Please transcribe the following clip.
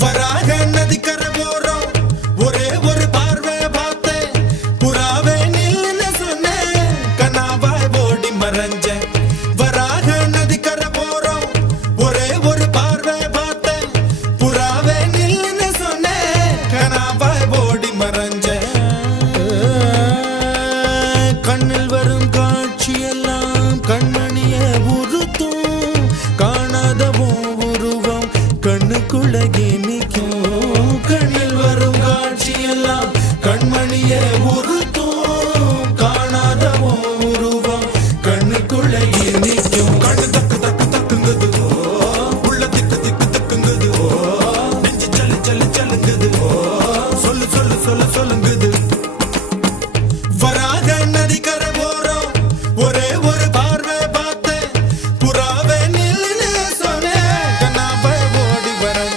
வராக நதிக்கரை போறோம் ஒரே ஒரு பார்வை பார்த்தேன் புறாவே நில்லுன்னு சொன்னேன் கனாவாய் ஓடி மறைஞ்சேன் வராக நதிக்கரை போறோம் ஒரே ஒரு பார்வை பார்த்தேன் புறாவே நில்லுன்னு சொன்னேன் கனாவாய் ஓடி மறைஞ்சேன் கண்ணில் வரும் காட்சியெல்லாம் கண்மணிய உறுத்தும் காணாதவோ உருவம் கண்ணுக்குள்ளே நிற்கும் கண்ணில் வரும் காட்சியெல்லாம் கண்மணிய உரு